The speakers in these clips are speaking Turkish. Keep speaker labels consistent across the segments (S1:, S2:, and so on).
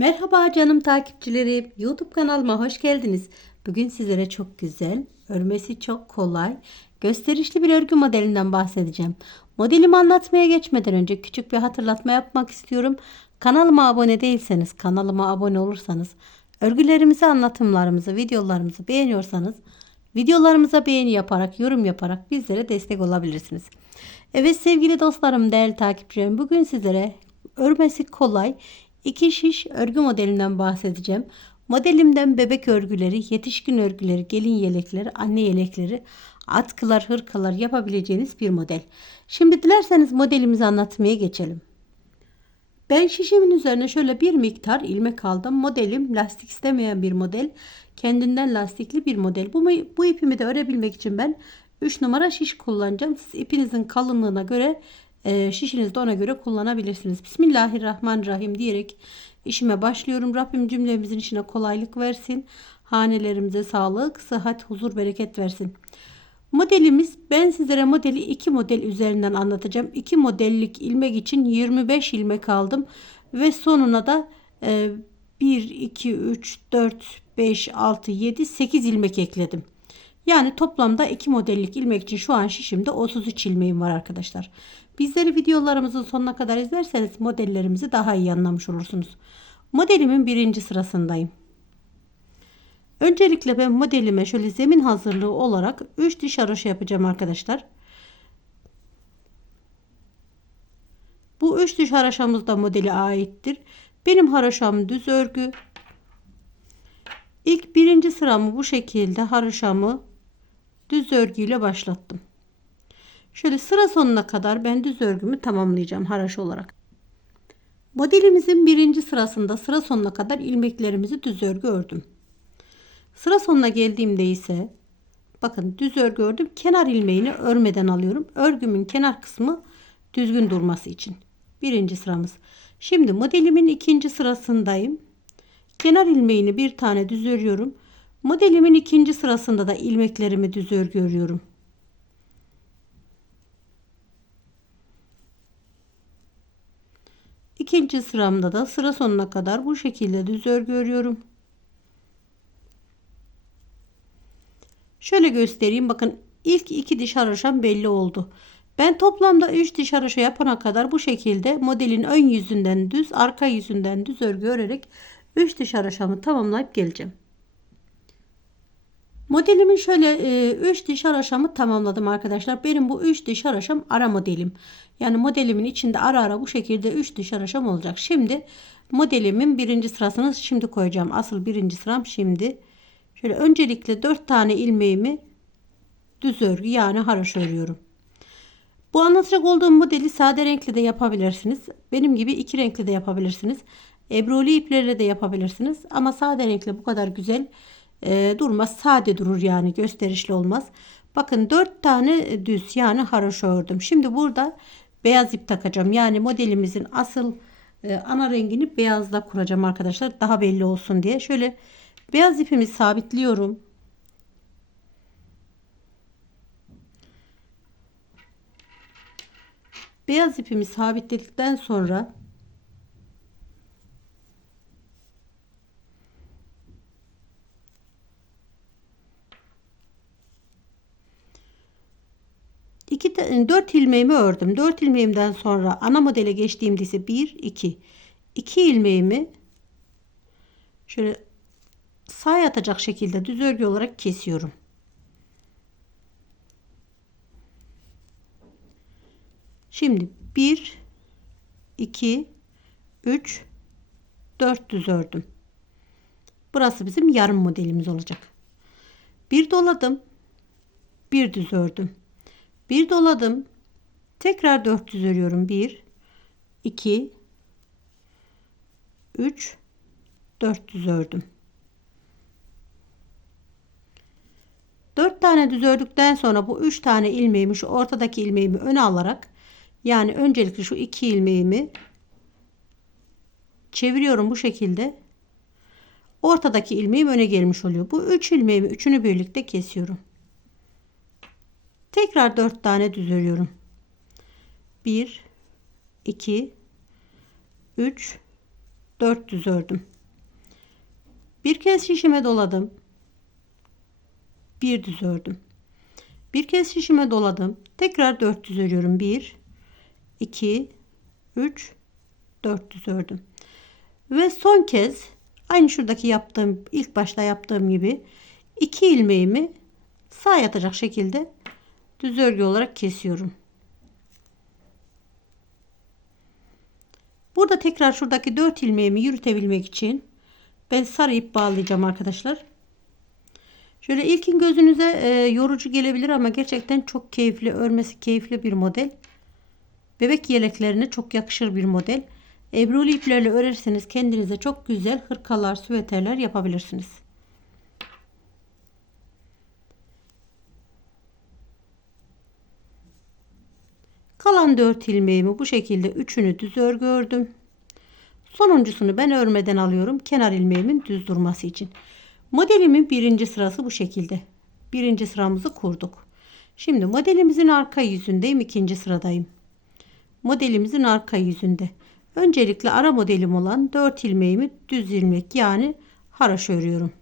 S1: Merhaba canım takipçilerim. YouTube kanalıma hoş geldiniz. Bugün sizlere çok güzel, örmesi çok kolay, gösterişli bir örgü modelinden bahsedeceğim. Modelimi anlatmaya geçmeden önce küçük bir hatırlatma yapmak istiyorum. Kanalıma abone değilseniz, kanalıma abone olursanız, örgülerimizi, anlatımlarımızı, videolarımızı beğeniyorsanız, videolarımıza beğeni yaparak, yorum yaparak bizlere destek olabilirsiniz. Evet sevgili dostlarım, değerli takipçilerim, bugün sizlere örmesi kolay iki şiş örgü modelinden bahsedeceğim. Modelimden bebek örgüleri, yetişkin örgüleri, gelin yelekleri, anne yelekleri, atkılar, hırkalar yapabileceğiniz bir model. Şimdi dilerseniz modelimizi anlatmaya geçelim. Ben şişimin üzerine şöyle bir miktar ilmek aldım. Modelim lastik istemeyen bir model. Kendinden lastikli bir model. Bu, bu ipimi de örebilmek için ben 3 numara şiş kullanacağım. Siz ipinizin kalınlığına göre e, şişinizi de ona göre kullanabilirsiniz. Bismillahirrahmanirrahim diyerek işime başlıyorum. Rabbim cümlemizin işine kolaylık versin. Hanelerimize sağlık, sıhhat, huzur, bereket versin. Modelimiz ben sizlere modeli iki model üzerinden anlatacağım. İki modellik ilmek için 25 ilmek aldım ve sonuna da e, 1 2 3 4 5 6 7 8 ilmek ekledim. Yani toplamda iki modellik ilmek için şu an şişimde 33 ilmeğim var arkadaşlar. Bizleri videolarımızın sonuna kadar izlerseniz modellerimizi daha iyi anlamış olursunuz. Modelimin birinci sırasındayım. Öncelikle ben modelime şöyle zemin hazırlığı olarak 3 diş haroşa yapacağım arkadaşlar. Bu 3 diş haroşamız da modeli aittir. Benim haroşam düz örgü. İlk birinci sıramı bu şekilde haroşamı düz örgüyle başlattım. Şöyle sıra sonuna kadar ben düz örgümü tamamlayacağım haraş olarak. Modelimizin birinci sırasında sıra sonuna kadar ilmeklerimizi düz örgü ördüm. Sıra sonuna geldiğimde ise bakın düz örgü ördüm. Kenar ilmeğini örmeden alıyorum. Örgümün kenar kısmı düzgün durması için. Birinci sıramız. Şimdi modelimin ikinci sırasındayım. Kenar ilmeğini bir tane düz örüyorum. Modelimin ikinci sırasında da ilmeklerimi düz örgü örüyorum. İkinci sıramda da sıra sonuna kadar bu şekilde düz örgü örüyorum. Şöyle göstereyim. Bakın ilk iki diş haroşam belli oldu. Ben toplamda 3 diş haroşa yapana kadar bu şekilde modelin ön yüzünden düz, arka yüzünden düz örgü örerek 3 diş haroşamı tamamlayıp geleceğim. Modelimin şöyle 3 e, diş haraşamı tamamladım arkadaşlar. Benim bu 3 diş haraşam ara modelim. Yani modelimin içinde ara ara bu şekilde 3 diş haraşam olacak. Şimdi modelimin birinci sırasını şimdi koyacağım. Asıl birinci sıram şimdi. Şöyle öncelikle 4 tane ilmeğimi düz örgü yani haraşo örüyorum. Bu anlatacak olduğum modeli sade renkli de yapabilirsiniz. Benim gibi iki renkli de yapabilirsiniz. Ebruli iplerle de yapabilirsiniz. Ama sade renkli bu kadar güzel e, durmaz. Sade durur yani gösterişli olmaz. Bakın 4 tane düz yani haroşa ördüm. Şimdi burada beyaz ip takacağım. Yani modelimizin asıl e, ana rengini beyazla kuracağım arkadaşlar. Daha belli olsun diye. Şöyle beyaz ipimi sabitliyorum. Beyaz ipimi sabitledikten sonra İki, dört ilmeğimi ördüm. Dört ilmeğimden sonra ana modele geçtiğimde ise bir, iki. İki ilmeğimi şöyle sağ yatacak şekilde düz örgü olarak kesiyorum. Şimdi bir, iki, üç, dört düz ördüm. Burası bizim yarım modelimiz olacak. Bir doladım. Bir düz ördüm. Bir doladım. Tekrar 400 örüyorum. 1 2 3 400 ördüm. 4 tane düz ördükten sonra bu 3 tane ilmeğimi şu ortadaki ilmeğimi öne alarak yani öncelikle şu 2 ilmeğimi çeviriyorum bu şekilde. Ortadaki ilmeğim öne gelmiş oluyor. Bu 3 ilmeğimi üçünü birlikte kesiyorum. Tekrar 4 tane düz örüyorum. 1 2 3 4 düz ördüm. Bir kez şişime doladım. Bir düz ördüm. Bir kez şişime doladım. Tekrar 4 düz örüyorum. 1 2 3 4 düz ördüm. Ve son kez aynı şuradaki yaptığım ilk başta yaptığım gibi iki ilmeğimi sağ yatacak şekilde düz örgü olarak kesiyorum. Burada tekrar şuradaki 4 ilmeğimi yürütebilmek için ben sarı ip bağlayacağım arkadaşlar. Şöyle ilkin gözünüze e, yorucu gelebilir ama gerçekten çok keyifli, örmesi keyifli bir model. Bebek yeleklerine çok yakışır bir model. Ebruli iplerle örerseniz kendinize çok güzel hırkalar, süveterler yapabilirsiniz. Kalan 4 ilmeğimi bu şekilde üçünü düz örgü ördüm. Sonuncusunu ben örmeden alıyorum kenar ilmeğimin düz durması için. Modelimin birinci sırası bu şekilde. Birinci sıramızı kurduk. Şimdi modelimizin arka yüzündeyim. ikinci sıradayım. Modelimizin arka yüzünde. Öncelikle ara modelim olan 4 ilmeğimi düz ilmek yani haraş örüyorum.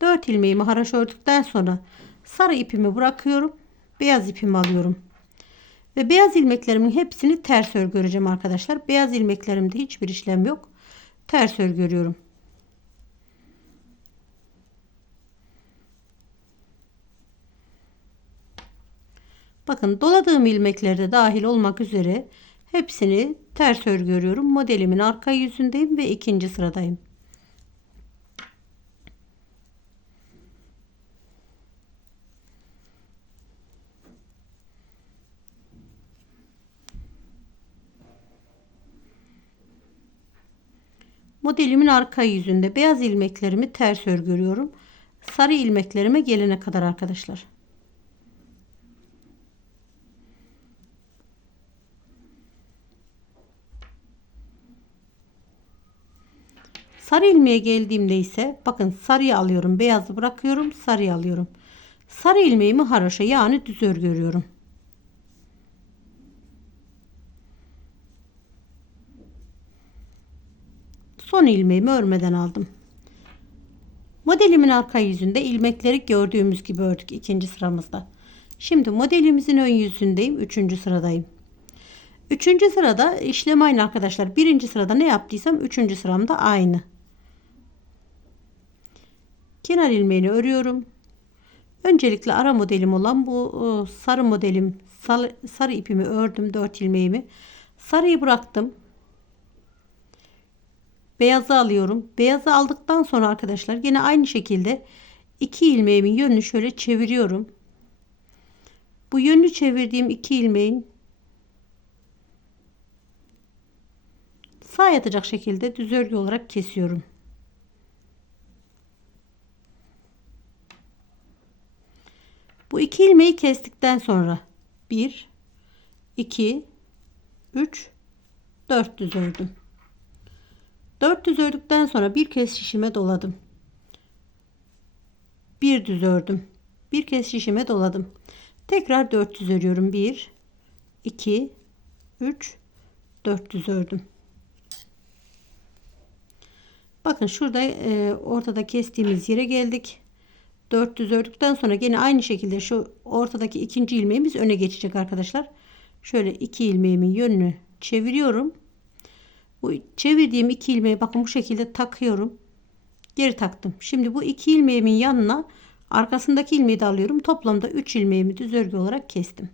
S1: 4 ilmeğimi haraş ördükten sonra sarı ipimi bırakıyorum. Beyaz ipimi alıyorum. Ve beyaz ilmeklerimin hepsini ters örgü öreceğim arkadaşlar. Beyaz ilmeklerimde hiçbir işlem yok. Ters örgü örüyorum. Bakın doladığım ilmeklerde dahil olmak üzere hepsini ters örgü örüyorum. Modelimin arka yüzündeyim ve ikinci sıradayım. Modelimin arka yüzünde beyaz ilmeklerimi ters örgü örüyorum. Sarı ilmeklerime gelene kadar arkadaşlar. Sarı ilmeğe geldiğimde ise bakın sarıyı alıyorum. Beyazı bırakıyorum. Sarıyı alıyorum. Sarı ilmeğimi haroşa yani düz örgü. Son ilmeğimi örmeden aldım. Modelimin arka yüzünde ilmekleri gördüğümüz gibi ördük ikinci sıramızda. Şimdi modelimizin ön yüzündeyim. Üçüncü sıradayım. Üçüncü sırada işlem aynı arkadaşlar. Birinci sırada ne yaptıysam üçüncü sıramda aynı. Kenar ilmeğini örüyorum. Öncelikle ara modelim olan bu sarı modelim sarı, sarı ipimi ördüm. Dört ilmeğimi. Sarıyı bıraktım. Beyazı alıyorum. Beyazı aldıktan sonra arkadaşlar yine aynı şekilde iki ilmeğimin yönünü şöyle çeviriyorum. Bu yönünü çevirdiğim iki ilmeğin sağ yatacak şekilde düz örgü olarak kesiyorum. Bu iki ilmeği kestikten sonra 1 2 3 4 düz ördüm. 4 düz ördükten sonra bir kez şişime doladım. Bir düz ördüm. Bir kez şişime doladım. Tekrar 4 düz örüyorum. 1 2 3 4 düz ördüm. Bakın şurada e, ortada kestiğimiz yere geldik. 4 düz ördükten sonra yine aynı şekilde şu ortadaki ikinci ilmeğimiz öne geçecek arkadaşlar. Şöyle iki ilmeğimin yönünü çeviriyorum. Bu çevirdiğim iki ilmeği bakın bu şekilde takıyorum. Geri taktım. Şimdi bu iki ilmeğimin yanına arkasındaki ilmeği de alıyorum. Toplamda 3 ilmeğimi düz örgü olarak kestim.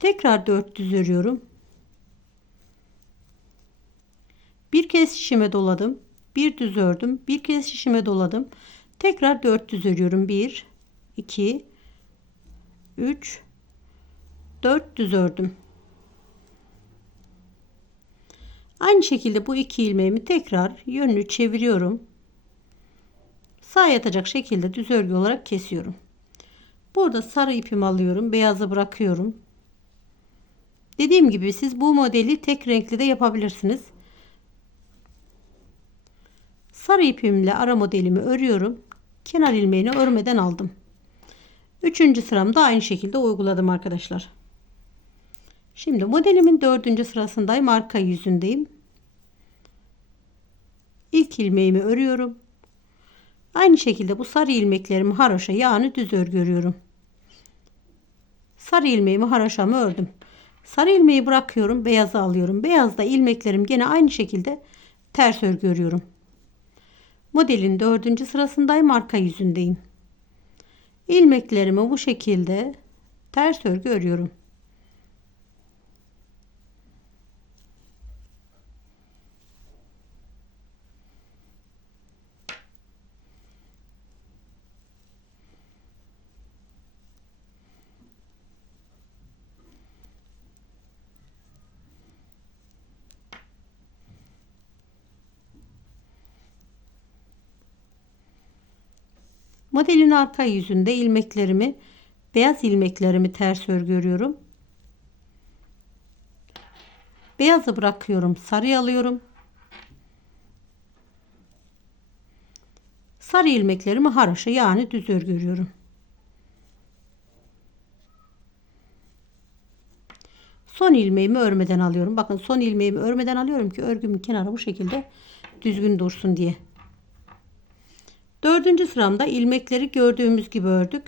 S1: Tekrar 4 düz örüyorum. Bir kez şişime doladım. Bir düz ördüm. Bir kez şişime doladım. Tekrar 4 düz örüyorum. 1 2 3 4 düz ördüm. Aynı şekilde bu iki ilmeğimi tekrar yönünü çeviriyorum. Sağ yatacak şekilde düz örgü olarak kesiyorum. Burada sarı ipimi alıyorum. Beyazı bırakıyorum. Dediğim gibi siz bu modeli tek renkli de yapabilirsiniz. Sarı ipimle ara modelimi örüyorum. Kenar ilmeğini örmeden aldım. Üçüncü sıramda aynı şekilde uyguladım arkadaşlar. Şimdi modelimin dördüncü sırasındayım. Arka yüzündeyim. İlk ilmeğimi örüyorum. Aynı şekilde bu sarı ilmeklerimi haroşa yani düz örgü. Sarı ilmeğimi haroşamı ördüm. Sarı ilmeği bırakıyorum, beyazı alıyorum. Beyazda ilmeklerim gene aynı şekilde ters örgü örüyorum. Modelin dördüncü sırasındayım, arka yüzündeyim. İlmeklerimi bu şekilde ters örgü örüyorum. Modelin arka yüzünde ilmeklerimi, beyaz ilmeklerimi ters örgü örüyorum. Beyazı bırakıyorum, sarı alıyorum. Sarı ilmeklerimi haroşa yani düz örgü örüyorum. Son ilmeğimi örmeden alıyorum. Bakın son ilmeğimi örmeden alıyorum ki örgümün kenarı bu şekilde düzgün dursun diye. Dördüncü sıramda ilmekleri gördüğümüz gibi ördük.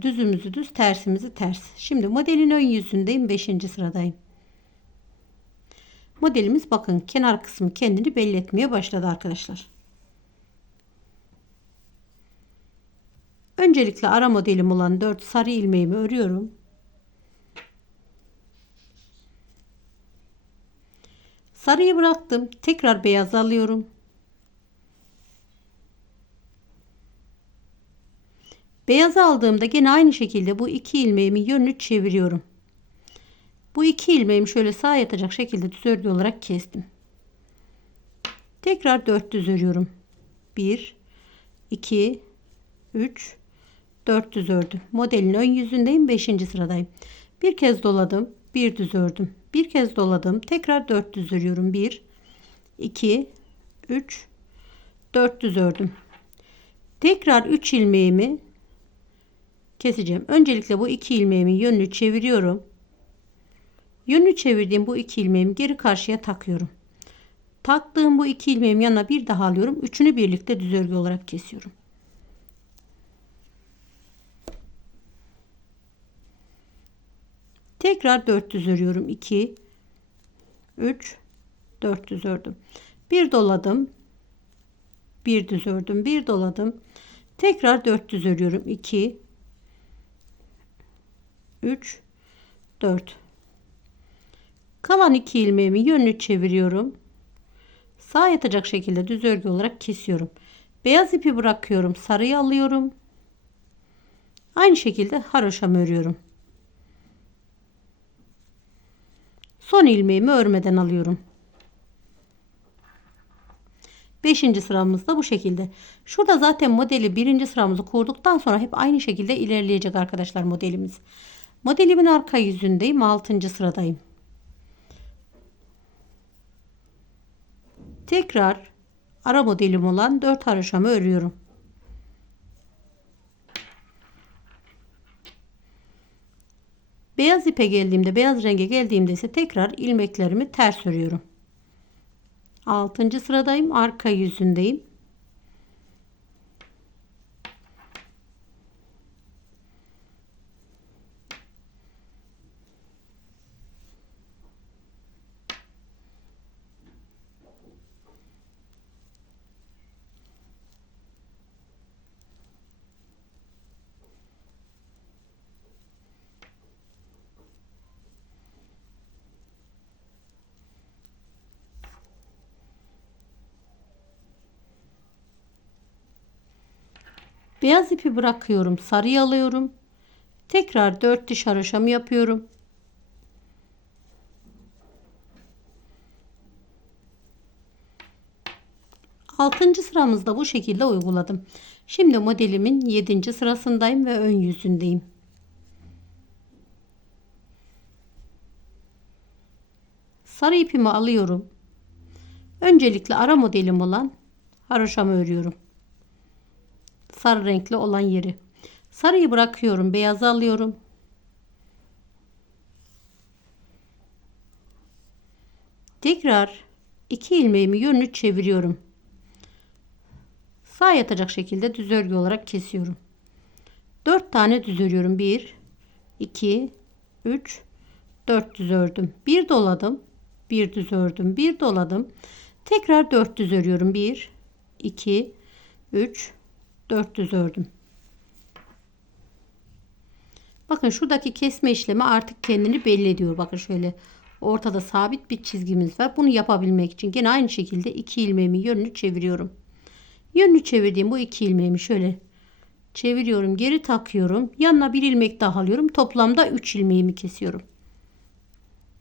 S1: Düzümüzü düz, tersimizi ters. Şimdi modelin ön yüzündeyim. Beşinci sıradayım. Modelimiz bakın kenar kısmı kendini belli etmeye başladı arkadaşlar. Öncelikle ara modelim olan 4 sarı ilmeğimi örüyorum. Sarıyı bıraktım. Tekrar beyaz alıyorum. Beyaz aldığımda gene aynı şekilde bu iki ilmeğimi yönünü çeviriyorum. Bu iki ilmeğimi şöyle sağa yatacak şekilde düz örgü olarak kestim. Tekrar 4 düz örüyorum. 1 2 3 4 düz ördüm. Modelin ön yüzündeyim. 5. sıradayım. Bir kez doladım. Bir düz ördüm. Bir kez doladım. Tekrar 4 düz örüyorum. 1 2 3 4 düz ördüm. Tekrar 3 ilmeğimi keseceğim. Öncelikle bu iki ilmeğimin yönünü çeviriyorum. Yönünü çevirdiğim bu iki ilmeğimi geri karşıya takıyorum. Taktığım bu iki ilmeğim yanına bir daha alıyorum. Üçünü birlikte düz örgü olarak kesiyorum. Tekrar 4 düz örüyorum. 2 3 4 düz ördüm. Bir doladım. Bir düz ördüm. Bir doladım. Tekrar 4 düz örüyorum. 2 3 4 kalan iki ilmeğimi yönünü çeviriyorum. Sağ yatacak şekilde düz örgü olarak kesiyorum. Beyaz ipi bırakıyorum sarıyı alıyorum. Aynı şekilde haroşamı örüyorum. Son ilmeğimi örmeden alıyorum. Beşinci sıramızda bu şekilde. Şurada zaten modeli birinci sıramızı kurduktan sonra hep aynı şekilde ilerleyecek arkadaşlar modelimiz. Modelimin arka yüzündeyim. 6. sıradayım. Tekrar ara modelim olan 4 haroşamı örüyorum. Beyaz ipe geldiğimde, beyaz renge geldiğimde ise tekrar ilmeklerimi ters örüyorum. 6. sıradayım. Arka yüzündeyim. Beyaz ipi bırakıyorum. Sarıyı alıyorum. Tekrar 4 diş haroşamı yapıyorum. Altıncı sıramızda bu şekilde uyguladım. Şimdi modelimin 7. sırasındayım ve ön yüzündeyim. Sarı ipimi alıyorum. Öncelikle ara modelim olan haroşamı örüyorum sarı renkli olan yeri. Sarıyı bırakıyorum. Beyazı alıyorum. Tekrar iki ilmeğimi yönünü çeviriyorum. Sağ yatacak şekilde düz örgü olarak kesiyorum. 4 tane düz örüyorum. 1 2 3 4 düz ördüm. 1 doladım. 1 düz ördüm. 1 doladım. Tekrar 4 düz örüyorum. 1 2 3 4 düz ördüm. Bakın şuradaki kesme işlemi artık kendini belli ediyor. Bakın şöyle ortada sabit bir çizgimiz var. Bunu yapabilmek için gene aynı şekilde iki ilmeğimi yönünü çeviriyorum. Yönünü çevirdiğim bu iki ilmeğimi şöyle çeviriyorum. Geri takıyorum. Yanına bir ilmek daha alıyorum. Toplamda 3 ilmeğimi kesiyorum.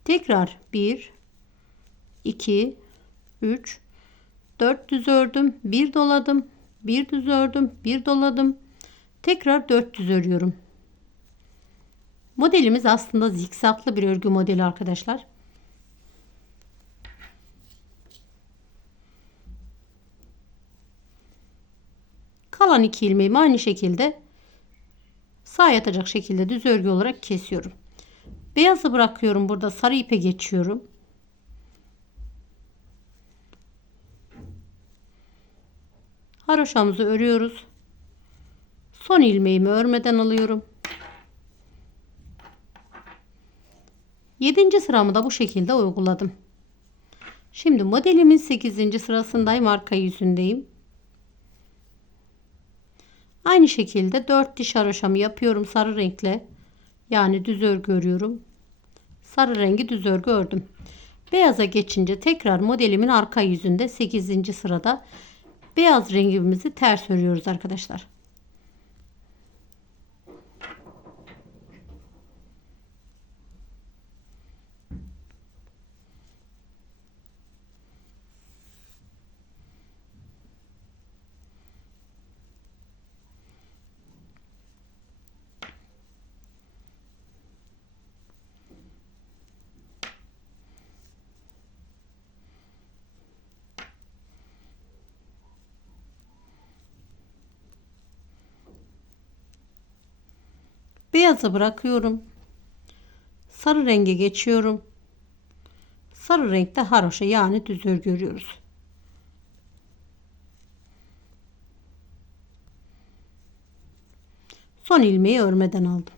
S1: Tekrar 1 2 3 4 düz ördüm. 1 doladım. 1 düz ördüm. 1 doladım. Tekrar 4 düz örüyorum. Modelimiz aslında zikzaklı bir örgü modeli arkadaşlar. Kalan iki ilmeğimi aynı şekilde sağ yatacak şekilde düz örgü olarak kesiyorum. Beyazı bırakıyorum burada sarı ipe geçiyorum. Haroşamızı örüyoruz. Son ilmeğimi örmeden alıyorum. 7. sıramı da bu şekilde uyguladım. Şimdi modelimin 8. sırasındayım. Arka yüzündeyim. Aynı şekilde 4 diş haroşamı yapıyorum sarı renkle. Yani düz örgü örüyorum. Sarı rengi düz örgü ördüm. Beyaza geçince tekrar modelimin arka yüzünde 8. sırada beyaz rengimizi ters örüyoruz arkadaşlar. Beyazı bırakıyorum. Sarı renge geçiyorum. Sarı renkte haroşa yani düz örgü örüyoruz. Son ilmeği örmeden aldım.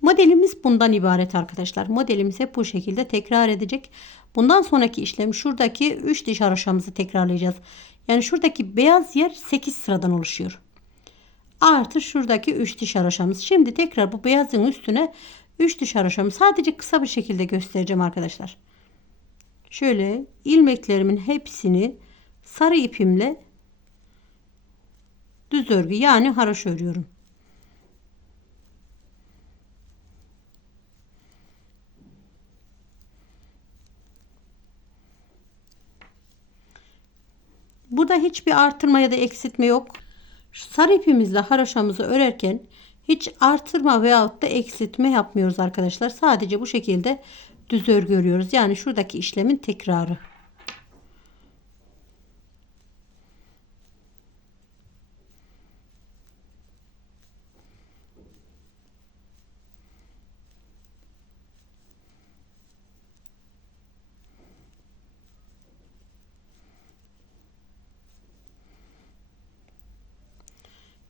S1: Modelimiz bundan ibaret arkadaşlar. Modelimiz hep bu şekilde tekrar edecek. Bundan sonraki işlem şuradaki 3 diş haroşamızı tekrarlayacağız. Yani şuradaki beyaz yer 8 sıradan oluşuyor. Artı şuradaki 3 diş haroşamız. Şimdi tekrar bu beyazın üstüne 3 diş haroşamı sadece kısa bir şekilde göstereceğim arkadaşlar. Şöyle ilmeklerimin hepsini sarı ipimle düz örgü yani haroşa örüyorum. Burada hiçbir artırma ya da eksiltme yok. Sarı ipimizle haroşamızı örerken hiç artırma veyahut da eksiltme yapmıyoruz arkadaşlar. Sadece bu şekilde düz örgü örüyoruz. Yani şuradaki işlemin tekrarı.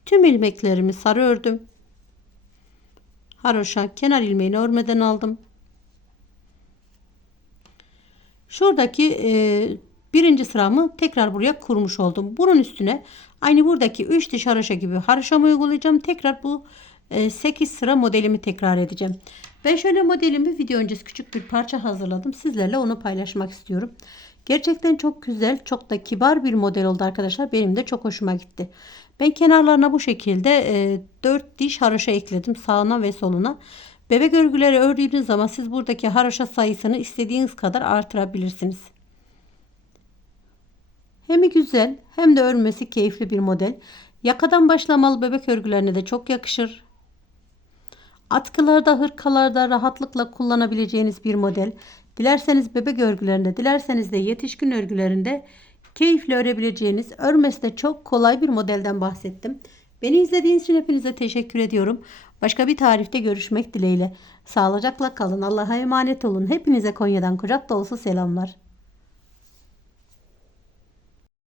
S1: Tüm ilmeklerimi sarı ördüm. Haroşa kenar ilmeğini örmeden aldım. Şuradaki e, birinci sıramı tekrar buraya kurmuş oldum. Bunun üstüne aynı buradaki 3 diş haroşa gibi haroşamı uygulayacağım. Tekrar bu e, 8 sıra modelimi tekrar edeceğim. Ben şöyle modelimi video öncesi küçük bir parça hazırladım. Sizlerle onu paylaşmak istiyorum. Gerçekten çok güzel, çok da kibar bir model oldu arkadaşlar. Benim de çok hoşuma gitti. Ben kenarlarına bu şekilde e, 4 diş haroşa ekledim sağına ve soluna. Bebek örgüleri ördüğünüz zaman siz buradaki haroşa sayısını istediğiniz kadar artırabilirsiniz. Hem güzel hem de örmesi keyifli bir model. Yakadan başlamalı bebek örgülerine de çok yakışır. Atkılarda, hırkalarda rahatlıkla kullanabileceğiniz bir model. Dilerseniz bebek örgülerinde, dilerseniz de yetişkin örgülerinde keyifle örebileceğiniz, örmesi de çok kolay bir modelden bahsettim. Beni izlediğiniz için hepinize teşekkür ediyorum. Başka bir tarifte görüşmek dileğiyle. Sağlıcakla kalın. Allah'a emanet olun. Hepinize Konya'dan kucak dolusu selamlar.